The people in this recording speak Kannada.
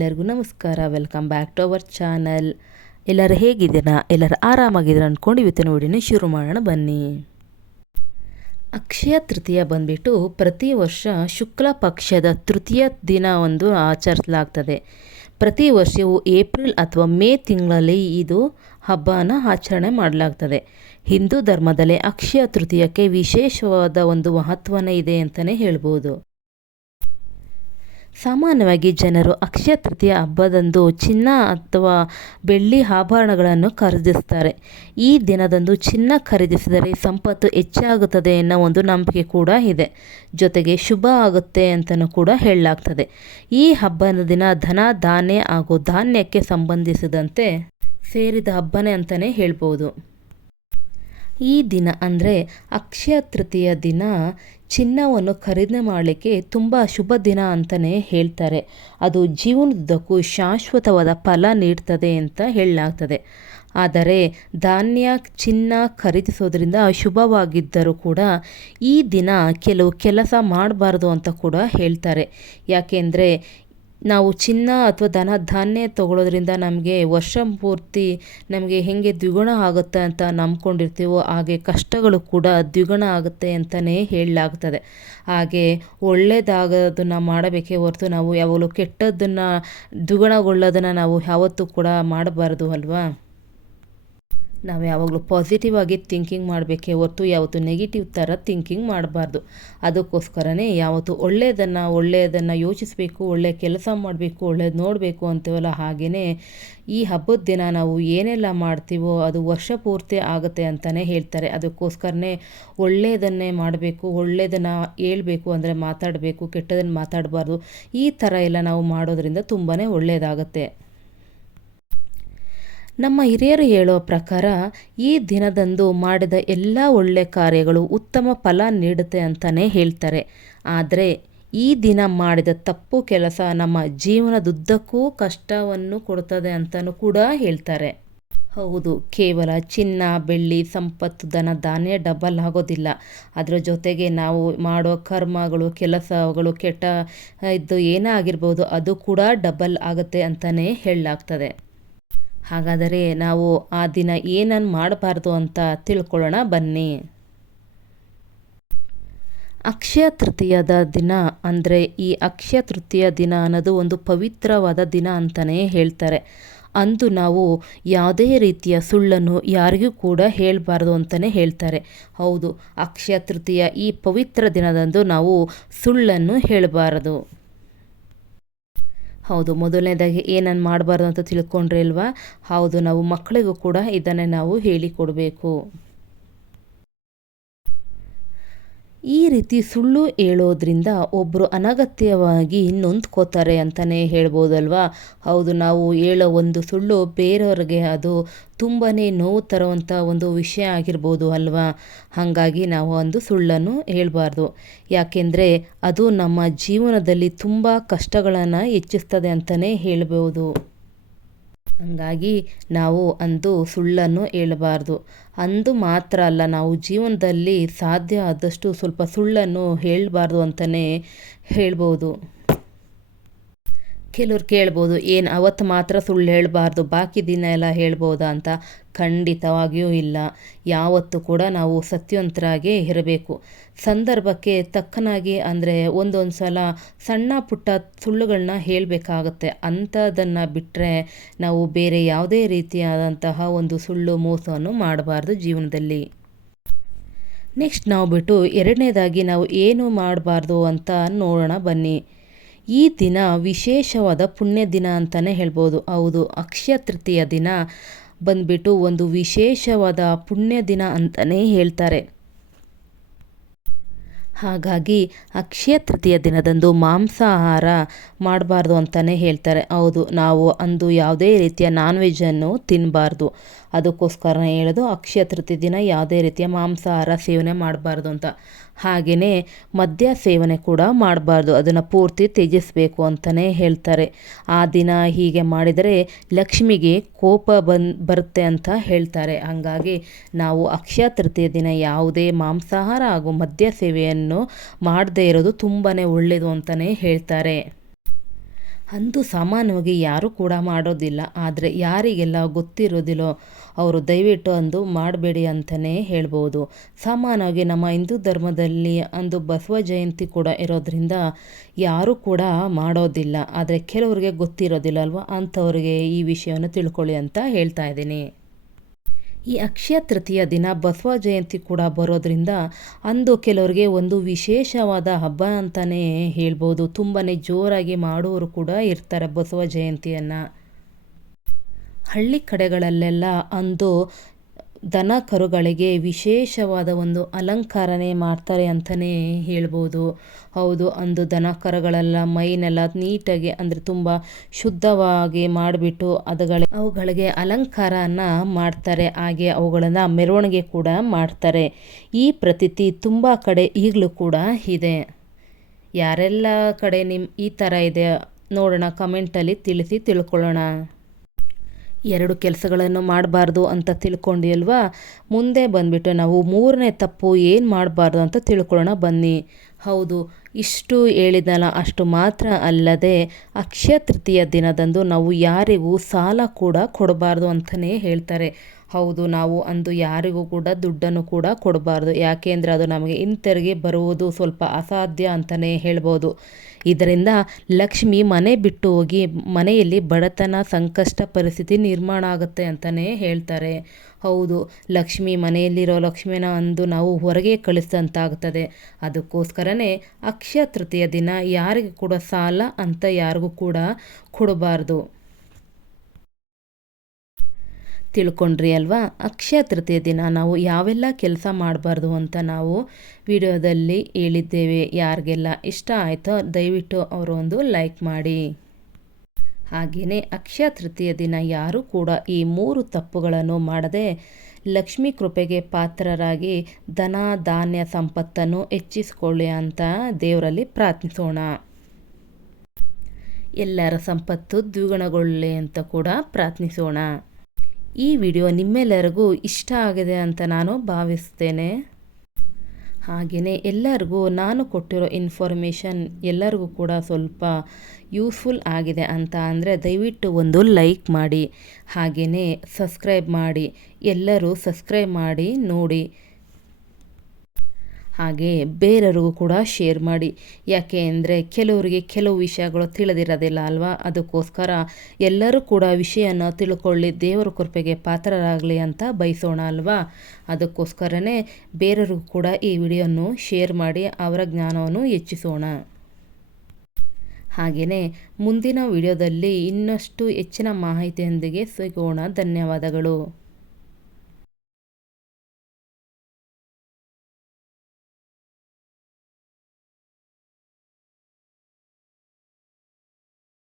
ಎಲ್ಲರಿಗೂ ನಮಸ್ಕಾರ. Welcome back to our channel ಎಲ್ಲರೂ ಹೇಗಿದ್ದೀರಾ? ಎಲ್ಲರೂ ಆರಾಮಾಗಿದ್ದೀರಾ ಅಂದ್ಕೊಂಡು ಇವತ್ತಿನ ವಿಡಿಯೋನ ಶುರು ಮಾಡೋಣ ಬನ್ನಿ. ಅಕ್ಷಯ ತೃತೀಯ ಬಂದ್ಬಿಟ್ಟು ಪ್ರತಿ ವರ್ಷ ಶುಕ್ಲ ಪಕ್ಷದ ತೃತೀಯ ದಿನ ಒಂದು ಆಚರಿಸಲಾಗ್ತದೆ. ಪ್ರತಿ ವರ್ಷವೂ ಏಪ್ರಿಲ್ ಅಥವಾ ಮೇ ತಿಂಗಳಲ್ಲಿ ಇದು ಹಬ್ಬನ ಆಚರಣೆ ಮಾಡಲಾಗ್ತದೆ. ಹಿಂದೂ ಧರ್ಮದಲ್ಲಿ ಅಕ್ಷಯ ತೃತೀಯಕ್ಕೆ ವಿಶೇಷವಾದ ಒಂದು ಮಹತ್ವನೇ ಇದೆ ಅಂತಲೇ ಹೇಳ್ಬೋದು. ಸಾಮಾನ್ಯವಾಗಿ ಜನರು ಅಕ್ಷಯ ತೃತೀಯ ಹಬ್ಬದಂದು ಚಿನ್ನ ಅಥವಾ ಬೆಳ್ಳಿ ಆಭರಣಗಳನ್ನು ಖರೀದಿಸ್ತಾರೆ. ಈ ದಿನದಂದು ಚಿನ್ನ ಖರೀದಿಸಿದರೆ ಸಂಪತ್ತು ಹೆಚ್ಚಾಗುತ್ತದೆ ಎನ್ನೋ ಒಂದು ನಂಬಿಕೆ ಕೂಡ ಇದೆ. ಜೊತೆಗೆ ಶುಭ ಆಗುತ್ತೆ ಅಂತಲೂ ಕೂಡ ಹೇಳಲಾಗ್ತದೆ. ಈ ಹಬ್ಬದ ದಿನ ಧನ, ಧಾನ್ಯ ಹಾಗೂ ಧಾನ್ಯಕ್ಕೆ ಸಂಬಂಧಿಸಿದಂತೆ ಸೇರಿದ ಹಬ್ಬನೇ ಅಂತಲೇ ಹೇಳ್ಬೋದು. ಈ ದಿನ ಅಂದರೆ ಅಕ್ಷಯ ತೃತೀಯ ದಿನ ಚಿನ್ನವನ್ನು ಖರೀದಿ ಮಾಡಲಿಕ್ಕೆ ತುಂಬ ಶುಭ ದಿನ ಅಂತಲೇ ಹೇಳ್ತಾರೆ. ಅದು ಜೀವನದುದ್ದಕ್ಕೂ ಶಾಶ್ವತವಾದ ಫಲ ನೀಡ್ತದೆ ಅಂತ ಹೇಳಲಾಗ್ತದೆ. ಆದರೆ ಧಾನ್ಯ, ಚಿನ್ನ ಖರೀದಿಸೋದ್ರಿಂದ ಶುಭವಾಗಿದ್ದರೂ ಕೂಡ ಈ ದಿನ ಕೆಲವು ಕೆಲಸ ಮಾಡಬಾರ್ದು ಅಂತ ಕೂಡ ಹೇಳ್ತಾರೆ. ಯಾಕೆಂದರೆ ನಾವು ಚಿನ್ನ ಅಥವಾ ಧನ ಧಾನ್ಯ ತಗೊಳ್ಳೋದ್ರಿಂದ ನಮಗೆ ವರ್ಷ ಪೂರ್ತಿ ನಮಗೆ ಹೇಗೆ ದ್ವಿಗುಣ ಆಗುತ್ತೆ ಅಂತ ನಂಬ್ಕೊಂಡಿರ್ತೀವೋ ಹಾಗೆ ಕಷ್ಟಗಳು ಕೂಡ ದ್ವಿಗುಣ ಆಗುತ್ತೆ ಅಂತಲೇ ಹೇಳಲಾಗ್ತದೆ. ಹಾಗೆ ಒಳ್ಳೆಯದಾಗೋದನ್ನು ಮಾಡಬೇಕೇ ಹೊರತು ನಾವು ಯಾವಾಗಲೂ ಕೆಟ್ಟದ್ದನ್ನು ದ್ವಿಗುಣಗೊಳ್ಳೋದನ್ನು ನಾವು ಯಾವತ್ತೂ ಕೂಡ ಮಾಡಬಾರ್ದು ಅಲ್ವಾ? ನಾವು ಯಾವಾಗಲೂ ಪಾಸಿಟಿವ್ ಆಗಿ ಥಿಂಕಿಂಗ್ ಮಾಡಬೇಕೇ ಹೊರತು ಯಾವತ್ತು ನೆಗೆಟಿವ್ ಥರ ಥಿಂಕಿಂಗ್ ಮಾಡಬಾರ್ದು. ಅದಕ್ಕೋಸ್ಕರನೇ ಯಾವತ್ತು ಒಳ್ಳೆಯದನ್ನು ಒಳ್ಳೆಯದನ್ನು ಯೋಚಿಸಬೇಕು ಒಳ್ಳೆಯ ಕೆಲಸ ಮಾಡಬೇಕು ಒಳ್ಳೆಯದು ನೋಡಬೇಕು ಅಂತೀವಲ್ಲ ಹಾಗೆಯೇ ಈ ಹಬ್ಬದ ದಿನ ನಾವು ಏನೆಲ್ಲ ಮಾಡ್ತೀವೋ ಅದು ವರ್ಷ ಪೂರ್ತಿ ಆಗುತ್ತೆ ಅಂತಲೇ ಹೇಳ್ತಾರೆ. ಅದಕ್ಕೋಸ್ಕರನೇ ಒಳ್ಳೆಯದನ್ನೇ ಮಾಡಬೇಕು ಒಳ್ಳೆಯದನ್ನು ಹೇಳ್ಬೇಕು ಅಂದರೆ ಮಾತಾಡಬೇಕು ಕೆಟ್ಟದನ್ನು ಮಾತಾಡಬಾರ್ದು. ಈ ಥರ ಎಲ್ಲ ನಾವು ಮಾಡೋದ್ರಿಂದ ತುಂಬಾ ಒಳ್ಳೆಯದಾಗತ್ತೆ ನಮ್ಮ ಹಿರಿಯರು ಹೇಳೋ ಪ್ರಕಾರ ಈ ದಿನದಂದು ಮಾಡಿದ ಎಲ್ಲ ಒಳ್ಳೆ ಕಾರ್ಯಗಳು ಉತ್ತಮ ಫಲ ನೀಡುತ್ತೆ ಅಂತಲೇ ಹೇಳ್ತಾರೆ. ಆದರೆ ಈ ದಿನ ಮಾಡಿದ ತಪ್ಪು ಕೆಲಸ ನಮ್ಮ ಜೀವನದುದ್ದಕ್ಕೂ ಕಷ್ಟವನ್ನು ಕೊಡ್ತದೆ ಅಂತಲೂ ಕೂಡ ಹೇಳ್ತಾರೆ. ಹೌದು, ಕೇವಲ ಚಿನ್ನ, ಬೆಳ್ಳಿ, ಸಂಪತ್ತು, ಧನ, ಧಾನ್ಯ ಡಬಲ್ ಆಗೋದಿಲ್ಲ. ಅದರ ಜೊತೆಗೆ ನಾವು ಮಾಡೋ ಕರ್ಮಗಳು, ಕೆಲಸಗಳು ಕೆಟ್ಟ ಇದ್ದು ಏನೇ ಆಗಿರ್ಬೋದು ಅದು ಕೂಡ ಡಬಲ್ ಆಗುತ್ತೆ ಅಂತಲೇ ಹೇಳಲಾಗ್ತದೆ. ಹಾಗಾದರೆ ನಾವು ಆ ದಿನ ಏನನ್ನು ಮಾಡಬಾರ್ದು ಅಂತ ತಿಳ್ಕೊಳ್ಳೋಣ, ಬನ್ನಿ. ಅಕ್ಷಯ ತೃತೀಯದ ದಿನ ಅಂದರೆ ಈ ಅಕ್ಷಯ ತೃತೀಯ ದಿನ ಅನ್ನೋದು ಒಂದು ಪವಿತ್ರವಾದ ದಿನ ಅಂತಲೇ ಹೇಳ್ತಾರೆ. ಅಂದು ನಾವು ಯಾವುದೇ ರೀತಿಯ ಸುಳ್ಳನ್ನು ಯಾರಿಗೂ ಕೂಡ ಹೇಳಬಾರ್ದು ಅಂತಲೇ ಹೇಳ್ತಾರೆ. ಹೌದು, ಅಕ್ಷಯ ತೃತೀಯ ಈ ಪವಿತ್ರ ದಿನದಂದು ನಾವು ಸುಳ್ಳನ್ನು ಹೇಳಬಾರದು. ಹೌದು ಮೊದಲನೇದಾಗಿ ಏನನ್ನು ಮಾಡಬಾರ್ದು ಅಂತ ತಿಳ್ಕೊಂಡ್ರೆ ಅಲ್ವಾ? ಹೌದು ನಾವು ಮಕ್ಕಳಿಗೂ ಕೂಡ ಇದನ್ನೇ ನಾವು ಹೇಳಿಕೊಡಬೇಕು. ಈ ರೀತಿ ಸುಳ್ಳು ಹೇಳೋದ್ರಿಂದ ಒಬ್ಬರು ಅನಗತ್ಯವಾಗಿ ನೊಂದ್ಕೋತಾರೆ ಅಂತಲೇ ಹೇಳ್ಬೋದಲ್ವಾ? ಹೌದು, ನಾವು ಹೇಳೋ ಒಂದು ಸುಳ್ಳು ಬೇರೆಯವ್ರಿಗೆ ಅದು ತುಂಬಾ ನೋವು ತರುವಂಥ ಒಂದು ವಿಷಯ ಆಗಿರ್ಬೋದು ಅಲ್ವಾ? ಹಾಗಾಗಿ ನಾವು ಒಂದು ಸುಳ್ಳನ್ನು ಹೇಳಬಾರ್ದು. ಯಾಕೆಂದರೆ ಅದು ನಮ್ಮ ಜೀವನದಲ್ಲಿ ತುಂಬ ಕಷ್ಟಗಳನ್ನು ಹೆಚ್ಚಿಸ್ತದೆ ಅಂತಲೇ ಹೇಳ್ಬೋದು. ಹಾಗಾಗಿ ನಾವು ಅಂದು ಸುಳ್ಳನ್ನು ಹೇಳಬಾರ್ದು. ಅಂದು ಮಾತ್ರ ಅಲ್ಲ, ನಾವು ಜೀವನದಲ್ಲಿ ಸಾಧ್ಯ ಆದಷ್ಟು ಸ್ವಲ್ಪ ಸುಳ್ಳನ್ನು ಹೇಳಬಾರ್ದು ಅಂತಲೇ ಹೇಳ್ಬೋದು. ಕೆಲವ್ರು ಕೇಳ್ಬೋದು, ಏನು ಅವತ್ತು ಮಾತ್ರ ಸುಳ್ಳು ಹೇಳಬಾರ್ದು, ಬಾಕಿ ದಿನ ಎಲ್ಲ ಹೇಳ್ಬೋದಾ ಅಂತ ಖಂಡಿತವಾಗಿಯೂ ಇಲ್ಲ. ಯಾವತ್ತೂ ಕೂಡ ನಾವು ಸತ್ಯವಂತರಾಗೇ ಇರಬೇಕು. ಸಂದರ್ಭಕ್ಕೆ ತಕ್ಕನಾಗಿ ಅಂದರೆ ಒಂದೊಂದು ಸಲ ಸಣ್ಣ ಪುಟ್ಟ ಸುಳ್ಳುಗಳನ್ನ ಹೇಳಬೇಕಾಗತ್ತೆ. ಅಂಥದ್ದನ್ನು ಬಿಟ್ಟರೆ ನಾವು ಬೇರೆ ಯಾವುದೇ ರೀತಿಯಾದಂತಹ ಒಂದು ಸುಳ್ಳು ಮೋಸವನ್ನು ಮಾಡಬಾರ್ದು ಜೀವನದಲ್ಲಿ. ನೆಕ್ಸ್ಟ್ ನಾವು ಬಿಟ್ಟು ಎರಡನೇದಾಗಿ ನಾವು ಏನು ಮಾಡಬಾರ್ದು ಅಂತ ನೋಡೋಣ ಬನ್ನಿ. ಈ ದಿನ ವಿಶೇಷವಾದ ಪುಣ್ಯ ದಿನ ಅಂತಲೇ ಹೇಳ್ಬೋದು. ಹೌದು, ಅಕ್ಷಯ ತೃತೀಯ ದಿನ ಬಂದ್ಬಿಟ್ಟು ಒಂದು ವಿಶೇಷವಾದ ಪುಣ್ಯ ದಿನ ಅಂತಲೇ ಹೇಳ್ತಾರೆ. ಹಾಗಾಗಿ ಅಕ್ಷಯ ತೃತೀಯ ದಿನದಂದು ಮಾಂಸಾಹಾರ ಮಾಡಬಾರ್ದು ಅಂತಲೇ ಹೇಳ್ತಾರೆ. ಹೌದು, ನಾವು ಅಂದು ಯಾವುದೇ ರೀತಿಯ ನಾನ್ ವೆಜ್ಜನ್ನು ತಿನ್ನಬಾರ್ದು ಅದಕ್ಕೋಸ್ಕರ ಹೇಳೋದು ಅಕ್ಷಯ ತೃತೀಯ ದಿನ ಯಾವುದೇ ರೀತಿಯ ಮಾಂಸಾಹಾರ ಸೇವನೆ ಮಾಡಬಾರ್ದು ಅಂತ. ಹಾಗೆಯೇ ಮದ್ಯ ಸೇವನೆ ಕೂಡ ಮಾಡಬಾರ್ದು. ಅದನ್ನು ಪೂರ್ತಿ ತ್ಯಜಿಸಬೇಕು ಅಂತಲೇ ಹೇಳ್ತಾರೆ. ಆ ದಿನ ಹೀಗೆ ಮಾಡಿದರೆ ಲಕ್ಷ್ಮಿಗೆ ಕೋಪ ಬಂದು, ಬರುತ್ತೆ ಅಂತ ಹೇಳ್ತಾರೆ. ಹಾಗಾಗಿ ನಾವು ಅಕ್ಷಯ ತೃತೀಯ ದಿನ ಯಾವುದೇ ಮಾಂಸಾಹಾರ ಹಾಗೂ ಮದ್ಯ ಸೇವೆಯನ್ನು ಮಾಡದೇ ಇರೋದು ತುಂಬಾ ಒಳ್ಳೆಯದು ಅಂತಲೇ ಹೇಳ್ತಾರೆ. ಅಂದು ಸಾಮಾನ್ಯವಾಗಿ ಯಾರೂ ಕೂಡ ಮಾಡೋದಿಲ್ಲ. ಆದರೆ ಯಾರಿಗೆಲ್ಲ ಗೊತ್ತಿರೋದಿಲ್ಲೋ ಅವರು ದಯವಿಟ್ಟು ಅಂದು ಮಾಡಬೇಡಿ ಅಂತಲೇ ಹೇಳ್ಬೋದು. ಸಾಮಾನ್ಯವಾಗಿ ನಮ್ಮ ಹಿಂದೂ ಧರ್ಮದಲ್ಲಿ ಅಂದು ಬಸವ ಜಯಂತಿ ಕೂಡ ಇರೋದರಿಂದ ಯಾರೂ ಕೂಡ ಮಾಡೋದಿಲ್ಲ. ಆದರೆ ಕೆಲವರಿಗೆ ಗೊತ್ತಿರೋದಿಲ್ಲ ಅಲ್ವಾ? ಅಂಥವ್ರಿಗೆ ಈ ವಿಷಯವನ್ನು ತಿಳ್ಕೊಳ್ಳಿ ಅಂತ ಹೇಳ್ತಾ ಇದ್ದೀನಿ. ಈ ಅಕ್ಷಯ ತೃತೀಯ ದಿನ ಬಸವ ಜಯಂತಿ ಕೂಡ ಬರೋದರಿಂದ ಅಂದು ಕೆಲವರಿಗೆ ಒಂದು ವಿಶೇಷವಾದ ಹಬ್ಬ ಅಂತಲೇ ಹೇಳ್ಬೋದು. ತುಂಬಾ ಜೋರಾಗಿ ಮಾಡುವರು ಕೂಡ ಇರ್ತಾರೆ ಬಸವ ಜಯಂತಿಯನ್ನು. ಹಳ್ಳಿ ಕಡೆಗಳಲ್ಲೆಲ್ಲ ಅಂದು ದನ ಕರುಗಳಿಗೆ ವಿಶೇಷವಾದ ಒಂದು ಅಲಂಕಾರನೇ ಮಾಡ್ತಾರೆ ಅಂತಲೇ ಹೇಳ್ಬೋದು. ಹೌದು, ಅಂದು ದನ ಕರುಗಳೆಲ್ಲ ಮೈನೆಲ್ಲ ನೀಟಾಗಿ ಅಂದರೆ ತುಂಬ ಶುದ್ಧವಾಗಿ ಮಾಡಿಬಿಟ್ಟು ಅದುಗಳ ಅವುಗಳಿಗೆ ಅಲಂಕಾರನ ಮಾಡ್ತಾರೆ. ಹಾಗೆ ಅವುಗಳನ್ನು ಮೆರವಣಿಗೆ ಕೂಡ ಮಾಡ್ತಾರೆ. ಈ ಪ್ರತೀತಿ ತುಂಬ ಕಡೆ ಈಗಲೂ ಕೂಡ ಇದೆ. ಯಾರೆಲ್ಲ ಕಡೆ ನಿಮ್ಮ ಈ ಥರ ಇದೆ ನೋಡೋಣ ಕಮೆಂಟಲ್ಲಿ ತಿಳಿಸಿ ತಿಳ್ಕೊಳ್ಳೋಣ. ಎರಡು ಕೆಲಸಗಳನ್ನು ಮಾಡಬಾರ್ದು ಅಂತ ತಿಳ್ಕೊಂಡಿ ಅಲ್ವಾ ಮುಂದೆ ಬಂದುಬಿಟ್ಟು ನಾವು ಮೂರನೇ ತಪ್ಪು ಏನು ಮಾಡಬಾರ್ದು ಅಂತ ತಿಳ್ಕೊಳ್ಳೋಣ ಬನ್ನಿ. ಹೌದು, ಇಷ್ಟು ಹೇಳಿದಲ್ಲ ಅಷ್ಟು ಮಾತ್ರ ಅಲ್ಲದೆ ಅಕ್ಷಯ ತೃತೀಯ ದಿನದಂದು ನಾವು ಯಾರಿಗೂ ಸಾಲ ಕೂಡ ಕೊಡಬಾರ್ದು ಅಂತಲೇ ಹೇಳ್ತಾರೆ. ಹೌದು, ನಾವು ಅಂದು ಯಾರಿಗೂ ಕೂಡ ದುಡ್ಡನ್ನು ಕೂಡ ಕೊಡಬಾರ್ದು. ಯಾಕೆಂದರೆ ಅದು ನಮಗೆ ಹಿಂತಿರುಗಿ ಬರುವುದು ಸ್ವಲ್ಪ ಅಸಾಧ್ಯ ಅಂತಲೇ ಹೇಳ್ಬೋದು. ಇದರಿಂದ ಲಕ್ಷ್ಮಿ ಮನೆ ಬಿಟ್ಟು ಹೋಗಿ ಮನೆಯಲ್ಲಿ ಬಡತನ, ಸಂಕಷ್ಟ ಪರಿಸ್ಥಿತಿ ನಿರ್ಮಾಣ ಆಗುತ್ತೆ ಅಂತಲೇ ಹೇಳ್ತಾರೆ. ಹೌದು, ಲಕ್ಷ್ಮಿ ಮನೆಯಲ್ಲಿರೋ ಲಕ್ಷ್ಮಿನ ಅಂದು ನಾವು ಹೊರಗೆ ಕಳಿಸಿದಂತಾಗ್ತದೆ. ಅದಕ್ಕೋಸ್ಕರನೇ ಅಕ್ಷಯ ತೃತೀಯ ದಿನ ಯಾರಿಗೂ ಕೂಡ ಸಾಲ ಅಂತ ಯಾರಿಗೂ ಕೂಡ ಕೊಡಬಾರ್ದು. ತಿಳ್ಕೊಂಡ್ರಿ ಅಲ್ವಾ? ಅಕ್ಷಯ ತೃತೀಯ ದಿನ, ನಾವು ಯಾವೆಲ್ಲ ಕೆಲಸ ಮಾಡಬಾರ್ದು ಅಂತ ನಾವು ವಿಡಿಯೋದಲ್ಲಿ ಹೇಳಿದ್ದೇವೆ. ಯಾರಿಗೆಲ್ಲ ಇಷ್ಟ ಆಯಿತೋ ದಯವಿಟ್ಟು ಅವರೊಂದು ಲೈಕ್ ಮಾಡಿ. ಹಾಗೆಯೇ ಅಕ್ಷಯ ತೃತೀಯ ದಿನ ಯಾರೂ ಕೂಡ ಈ ಮೂರು ತಪ್ಪುಗಳನ್ನು ಮಾಡದೆ ಲಕ್ಷ್ಮೀ ಕೃಪೆಗೆ ಪಾತ್ರರಾಗಿ ಧನ, ಧಾನ್ಯ ಸಂಪತ್ತನ್ನು ಹೆಚ್ಚಿಸಿಕೊಳ್ಳಿ ಅಂತ ದೇವರಲ್ಲಿ ಪ್ರಾರ್ಥಿಸೋಣ. ಎಲ್ಲರ ಸಂಪತ್ತು ದ್ವಿಗುಣಗೊಳ್ಳಿ ಅಂತ ಕೂಡ ಪ್ರಾರ್ಥಿಸೋಣ. ಈ ವಿಡಿಯೋ ನಿಮ್ಮೆಲ್ಲರಿಗೂ ಇಷ್ಟ ಆಗಿದೆ ಅಂತ ನಾನು ಭಾವಿಸ್ತೇನೆ. ಹಾಗೆಯೇ ಎಲ್ಲರಿಗೂ ನಾನು ಕೊಟ್ಟಿರೋ ಇನ್ಫಾರ್ಮೇಷನ್ ಎಲ್ಲರಿಗೂ ಕೂಡ ಸ್ವಲ್ಪ ಯೂಸ್ಫುಲ್ ಆಗಿದೆ ಅಂತ ಅಂದರೆ ದಯವಿಟ್ಟು ಒಂದು ಲೈಕ್ ಮಾಡಿ. ಹಾಗೆಯೇ ಸಬ್ಸ್ಕ್ರೈಬ್ ಮಾಡಿ. ಎಲ್ಲರೂ ಸಬ್ಸ್ಕ್ರೈಬ್ ಮಾಡಿ, ನೋಡಿ. ಹಾಗೆ ಬೇರೆಯವ್ರಿಗೂ ಕೂಡ ಶೇರ್ ಮಾಡಿ. ಯಾಕೆ ಅಂದರೆ ಕೆಲವರಿಗೆ ಕೆಲವು ವಿಷಯಗಳು ತಿಳಿದಿರೋದಿಲ್ಲ ಅಲ್ವಾ? ಅದಕ್ಕೋಸ್ಕರ ಎಲ್ಲರೂ ಕೂಡ ವಿಷಯನ ತಿಳ್ಕೊಳ್ಳಿ, ದೇವರ ಕೃಪೆಗೆ ಪಾತ್ರರಾಗಲಿ ಅಂತ ಬಯಸೋಣ ಅಲ್ವಾ? ಅದಕ್ಕೋಸ್ಕರನೇ ಬೇರೆಯವ್ರಿಗೂ ಕೂಡ ಈ ವಿಡಿಯೋನು ಶೇರ್ ಮಾಡಿ, ಅವರ ಜ್ಞಾನವನ್ನು ಹೆಚ್ಚಿಸೋಣ. ಹಾಗೆಯೇ ಮುಂದಿನ ವಿಡಿಯೋದಲ್ಲಿ ಇನ್ನಷ್ಟು ಹೆಚ್ಚಿನ ಮಾಹಿತಿಯೊಂದಿಗೆ ಸಿಗೋಣ. ಧನ್ಯವಾದಗಳು.